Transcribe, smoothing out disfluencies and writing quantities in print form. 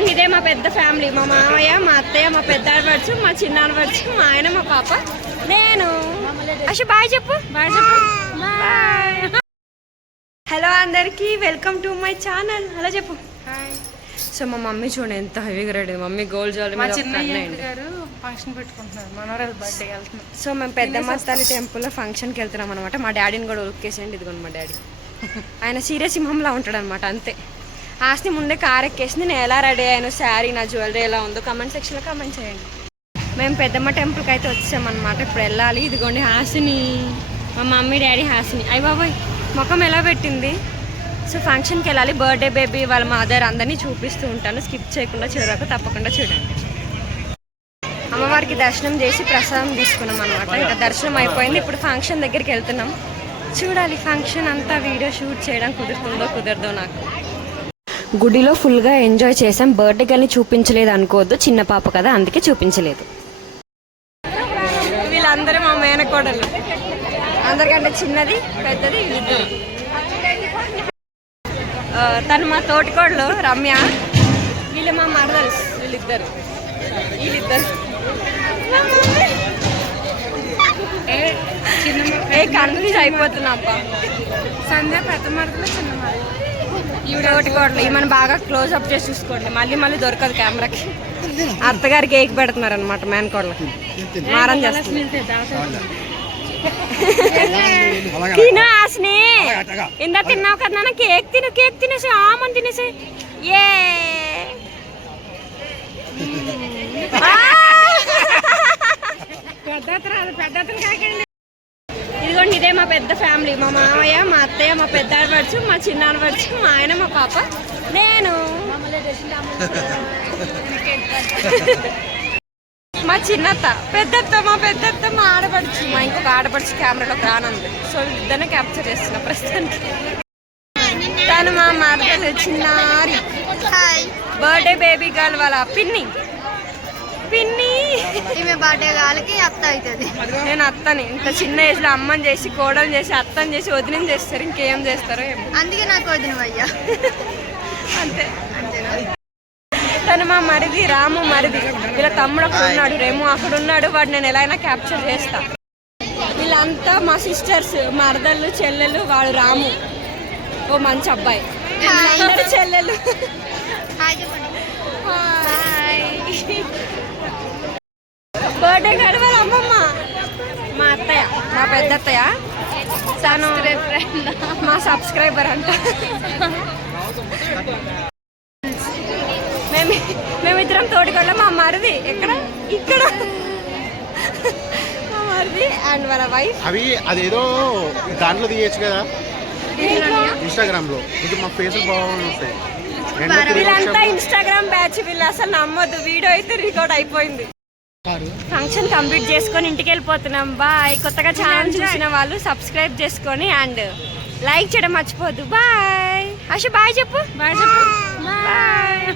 ఇదిగోండి ఇదే మా పెద్ద ఫ్యామిలీ. మా మామయ్య, మా అత్తయ్య, మా పెద్ద ఆడవచ్చు, మా చిన్న ఆడవచ్చు, మా ఆయన, మా పాప, నేను. అషు బాయ్ చెప్పు. బాయ్ చెప్పు. బాయ్. హలో అందరికి, welcome to my channel. Hello చెప్పు. సో మా మమ్మీ చూడండి ఎంత హెవీగా ready. Mummy gold jewellery function పెట్టుకుంటున్నారు, మనోరాలు బర్త్డే వెళ్తున్నాం. సో మేము పెద్దమ్మ తల్లి టెంపుల్లో ఫంక్షన్కి వెళ్తున్నాం అనమాట. మా డాడీని కూడా ఉరికేసేయండి. ఇదిగోండి మా డాడీ, ఆయన సీరియసింహంలా ఉంటాడు అనమాట. అంతే. ఆస్తి ముందే కార్ ఎక్కేసింది. నేను ఎలా రెడీ అయ్యాను, శారీ, నా జ్యువెలరీ ఎలా ఉందో కమెంట్ సెక్షన్లో కమెంట్ చేయండి. మేము పెద్దమ్మ టెంపుల్కి అయితే వచ్చామన్నమాట. ఇప్పుడు వెళ్ళాలి. ఇదిగోండి హాసిని, మా మమ్మీ డాడీ హాసిని. అయ్య బాబోయ్ ముఖం ఎలా పెట్టింది. సో ఫంక్షన్కి వెళ్ళాలి. బర్త్డే బేబీ వాళ్ళ మదర్ అందరినీ చూపిస్తూ ఉంటాను. స్కిప్ చేయకుండా చివరకు తప్పకుండా చూడండి. అమ్మవారికి దర్శనం చేసి ప్రసాదం తీసుకున్నాం అనమాట. ఇంకా దర్శనం అయిపోయింది. ఇప్పుడు ఫంక్షన్ దగ్గరికి వెళ్తున్నాం. చూడాలి ఫంక్షన్ అంతా వీడియో షూట్ చేయడం కుదురుతుందో కుదరదో నాకు. గుడిలో ఫుల్గా ఎంజాయ్ చేసాం. బర్త్డే గర్ల్ని చూపించలేదు అనుకోవద్దు, చిన్న పాప కదా అందుకే చూపించలేదు. వీళ్ళందరూ మా మేనకోడలు, అందరికంటే చిన్నది పెద్దది వీళ్ళిద్దరు. తను మా తోటికోడలు రమ్య, వీళ్ళు మా మరదలు. వీళ్ళిద్దరు కన్ఫ్యూజ్ అయిపోతున్నా అబ్బా. సంధ్య పెద్ద మరదలు, చిన్న మరదలు. తోటికోడలు ఈమెను బాగా క్లోజ్ అప్ చేసి చూసుకోండి. మళ్ళీ దొరకదు కెమెరాకి. అత్తగారు కేక్ పెడుతున్నారు అనమాట మేనకోడలకి. మారం చేస్తుంది. తిను ఆస్ని, ఇందా తిన్నావు కదా నాన్న, కేక్ తినేసి ఆమని తినేసి. ఏ ఇదిగోండి ఇదే మా పెద్ద ఫ్యామిలీ. మా మామయ్య, మా అత్తయ్య, మా పెద్ద ఆడవచ్చు, మా చిన్న ఆడవచ్చు, మా ఆయన, మా పాప, నేను. మా చిన్నత్త, మా పెద్దత్త, మా ఆడపడుచు, మా ఇంకొక ఆడపడుచు కెమెరాలోకి రానంది. సో ఇద్దరినే క్యాప్చర్ చేస్తున్నా ప్రస్తుతానికి. తను మా మరదలు చిన్నారి, బర్త్డే బేబీ గర్ల్ వాళ్ళ పిన్ని. ఈమె బర్త్డే గాలికి అత్త అవుతుంది. నేను అత్తని. ఇంత చిన్న ఏజ్ లో అమ్మని చేసి, కోడలు చేసి, అత్తని చేసి, వదిన చేస్తారు. ఇంకేం చేస్తారో ఏమో. అందుకే నాకు వదిన అయ్యా. అంతే. తను మా మరిది రాము మరిది. వీళ్ళ తమ్ముడు అక్కడ ఉన్నాడు, రేము అక్కడ ఉన్నాడు. వాడు నేను ఎలా అయినా క్యాప్చర్ చేస్తా. వీళ్ళంతా మా సిస్టర్స్, మరదళ్ళు, చెల్లెలు. వాడు రాము, ఓ మంచి అబ్బాయి. అందరు చెల్లెలు. బర్త్డే గడవాలి అమ్మమ్మ, మా అత్తయ్య, మా పెద్ద అత్తయ్య. తను మా సబ్స్క్రైబర్ అంట. మేమిద్దరం తోటికోళ్ళ. మా మరిది ఇక్కడ మా మరిది అండ్ వాళ్ళ వైఫ్. అవి అదేదో దాంట్లో తీయచ్చు కదా, ఇన్స్టాగ్రామ్ లో. ఇది మా ఫేస్ బాగుంటాయి. వీళ్ళంతా ఇన్స్టాగ్రామ్ బ్యాచ్. వీళ్ళు అసలు నమ్మొద్దు. వీడియో అయితే రికార్డ్ అయిపోయింది. ఫంక్షన్ కంప్లీట్ చేసుకొని ఇంటికి వెళ్ళిపోతున్నాం. బాయ్. కొత్తగా ఛానల్ చూసిన వాళ్ళు సబ్స్క్రైబ్ చేసుకొని అండ్ లైక్ చేయడం మర్చిపోద్దు. బాయ్. అషు బాయ్ చెప్పు. బాయ్.